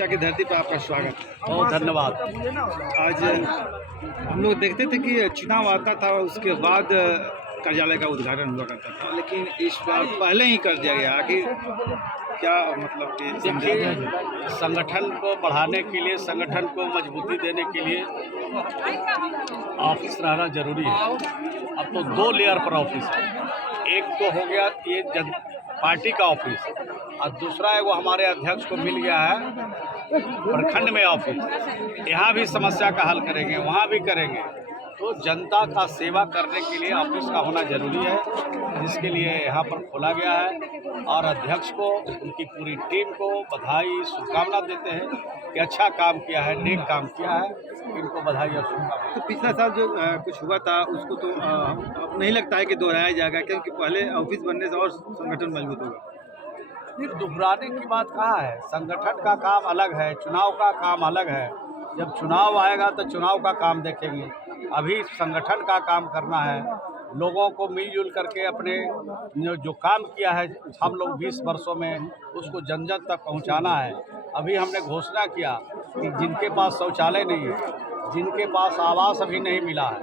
सिकटा की धरती पर आपका स्वागत है। बहुत धन्यवाद। आज हम लोग देखते थे कि चुनाव आता था, उसके बाद कार्यालय का उद्घाटन हुआ करता था, लेकिन इस बार पहले ही कर दिया गया। आखिर क्या मतलब कि देखिए, संगठन को बढ़ाने के लिए, संगठन को मजबूती देने के लिए ऑफिस रहना जरूरी है। अब तो 2 लेयर पर ऑफिस है। एक तो हो गया ये पार्टी का ऑफिस, और दूसरा है वो हमारे अध्यक्ष को मिल गया है प्रखंड में ऑफिस। यहाँ भी समस्या का हल करेंगे, वहाँ भी करेंगे। तो जनता का सेवा करने के लिए ऑफिस का होना जरूरी है, जिसके लिए यहाँ पर खोला गया है। और अध्यक्ष को, उनकी पूरी टीम को बधाई शुभकामना देते हैं कि अच्छा काम किया है, नेक काम किया है। इनको बधाई और शुभकामना। तो पिछला साल जो कुछ हुआ था उसको तो अब नहीं लगता है कि दोहराया जाएगा, क्योंकि पहले ऑफिस बनने से और संगठन मजबूत होगा। दोहराने की बात कहाँ है? संगठन का काम अलग है, चुनाव का काम अलग है। जब चुनाव आएगा तो चुनाव का काम देखेंगे। अभी संगठन का काम करना है, लोगों को मिलजुल करके अपने जो काम किया है हम लोग 20 वर्षों में, उसको जन जन तक पहुंचाना है। अभी हमने घोषणा किया कि जिनके पास शौचालय नहीं है, जिनके पास आवास अभी नहीं मिला है,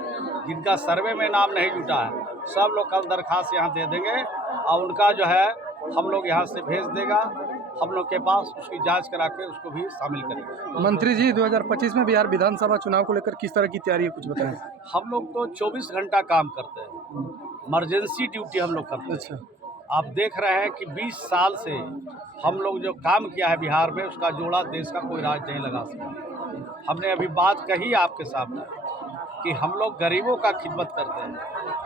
जिनका सर्वे में नाम नहीं जुटा है, सब लोग कल दरखास्त यहाँ दे देंगे और उनका जो है हम लोग यहाँ से भेज देगा हम लोग के पास, उसकी जांच करा के उसको भी शामिल करेंगे। मंत्री जी, 2025 में बिहार विधानसभा चुनाव को लेकर किस तरह की तैयारी है, कुछ बताएं। हम लोग तो 24 घंटा काम करते हैं, इमरजेंसी ड्यूटी हम लोग करते हैं। अच्छा, आप देख रहे हैं कि 20 साल से हम लोग जो काम किया है बिहार में, उसका जोड़ा देश का कोई राज नहीं लगा सका। हमने अभी बात कही आपके सामने कि हम लोग गरीबों का खिदमत करते हैं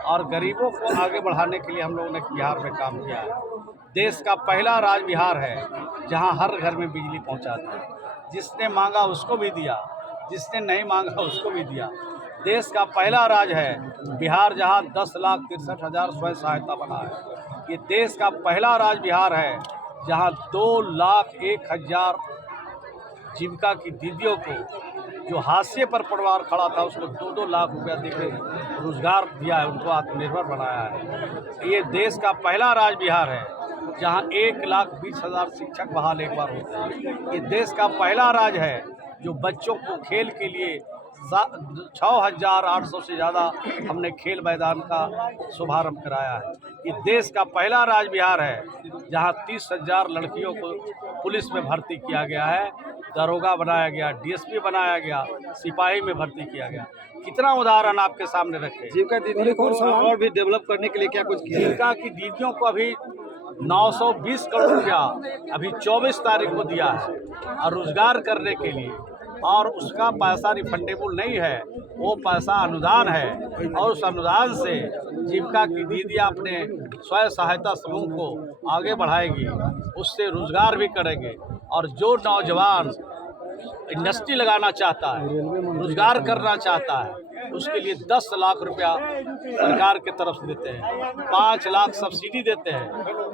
और गरीबों को आगे बढ़ाने के लिए हम लोगों ने बिहार में काम किया है। देश का पहला राज्य बिहार है जहां हर घर में बिजली पहुंचाते हैं। जिसने मांगा उसको भी दिया, जिसने नहीं मांगा उसको भी दिया। देश का पहला राज्य है बिहार जहां 10,63,000 स्वयं सहायता बना है। ये देश का पहला राज्य बिहार है जहां 2,01,000 जीविका की दीदियों को, जो हाशिए पर परिवार खड़ा था, उसको 2-2 लाख रुपया देकर रोजगार दिया है, उनको आत्मनिर्भर बनाया है। ये देश का पहला राज्य बिहार है जहां 1,20,000 शिक्षक बहाल एक बार होते हैं। ये देश का पहला राज्य है जो बच्चों को खेल के लिए 6,800 से ज़्यादा हमने खेल मैदान का शुभारंभ कराया है। ये देश का पहला राज्य बिहार है जहां 30,000 लड़कियों को पुलिस में भर्ती किया गया है, दरोगा बनाया गया, डीएसपी बनाया गया, सिपाही में भर्ती किया गया। कितना उदाहरण आपके सामने रखे। जीविका दीदी को और भी डेवलप करने के लिए क्या कुछ किया? जीविका की दीदियों को अभी 920 करोड़ रुपया अभी 24 तारीख को दिया है और रोजगार करने के लिए, और उसका पैसा रिफंडेबल नहीं है, वो पैसा अनुदान है। और उस अनुदान से जीविका की दीदियाँ अपने स्वयं सहायता समूह को आगे बढ़ाएगी, उससे रोजगार भी करेंगे। और जो नौजवान इंडस्ट्री लगाना चाहता है, रोजगार करना चाहता है, उसके लिए 10 लाख रुपया सरकार के तरफ से देते हैं, 5 लाख सब्सिडी देते हैं,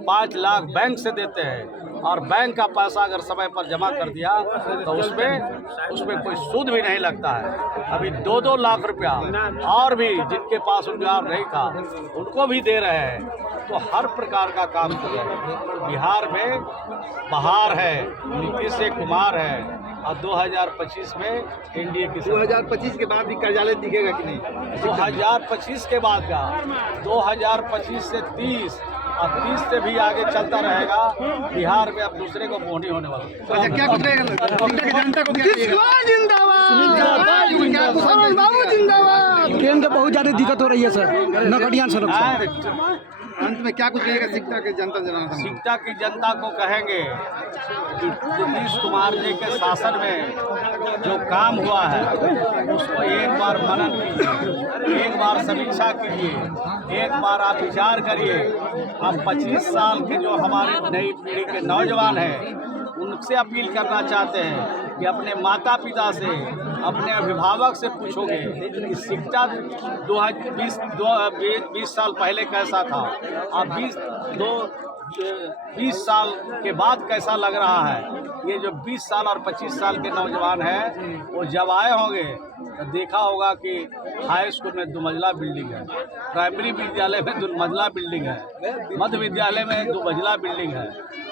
5 लाख बैंक से देते हैं। और बैंक का पैसा अगर समय पर जमा कर दिया तो उसमें कोई सूद भी नहीं लगता है। अभी 2-2 लाख रुपया और भी जिनके पास रोजगार नहीं था उनको भी दे रहे हैं। तो हर प्रकार का काम कर रहे हैं। बिहार में बहार है, नीतीश कुमार है, और 2025 में एनडीए की 2025 के बाद भी कार्यालय दिखेगा कि नहीं? 2025 के बाद का 2025 से 30 और 30 से भी आगे चलता रहेगा। बिहार में अब दूसरे को मोहनी होने वाला। अच्छा, क्या कुछ रहेगा जनता को? केंद्र बहुत ज्यादा दिक्कत हो रही है सर, नगड़िया सड़क से। अंत में क्या कुछ रहेगा शिक्षा की जनता जनाना? शिक्षा की जनता को कहेंगे कि नीतीश कुमार जी के शासन में जो काम हुआ है उसको एक बार मनन कीजिए, एक बार समीक्षा कीजिए, एक बार आप विचार करिए। अब 25 साल के जो हमारे नई पीढ़ी के नौजवान हैं, उनसे अपील करना चाहते हैं कि अपने माता पिता से, अपने अभिभावक से पूछोगे कि शिक्षा 20 साल पहले कैसा था और 20 साल के बाद कैसा लग रहा है। ये जो 20 साल और 25 साल के नौजवान हैं वो जब आए होंगे तो देखा होगा कि हाई स्कूल में 2 मंजिला बिल्डिंग है, प्राइमरी विद्यालय में 2 मंजिला बिल्डिंग है, मध्य विद्यालय में 2 मंजिला बिल्डिंग है।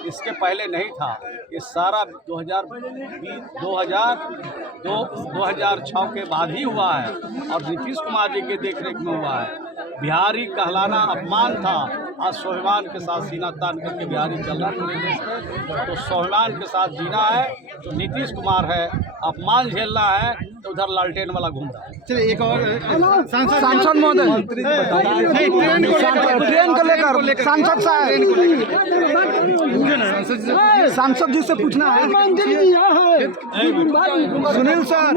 इसके पहले नहीं था। ये सारा 2006 के बाद ही हुआ है और नीतीश कुमार जी के देखरेख में हुआ है। बिहारी कहलाना अपमान था। आज स्वाभिमान के साथ सीना तान करके बिहारी चल रहा है। तो स्वाभिमान के साथ जीना है तो नीतीश कुमार है, अपमान झेलना है तो उधर लालटेन वाला घूम रहा है। चलिए एक और सांसद महोदय, ट्रेन को लेकर सांसद साहब, सांसद जी से पूछना है। सुनील सर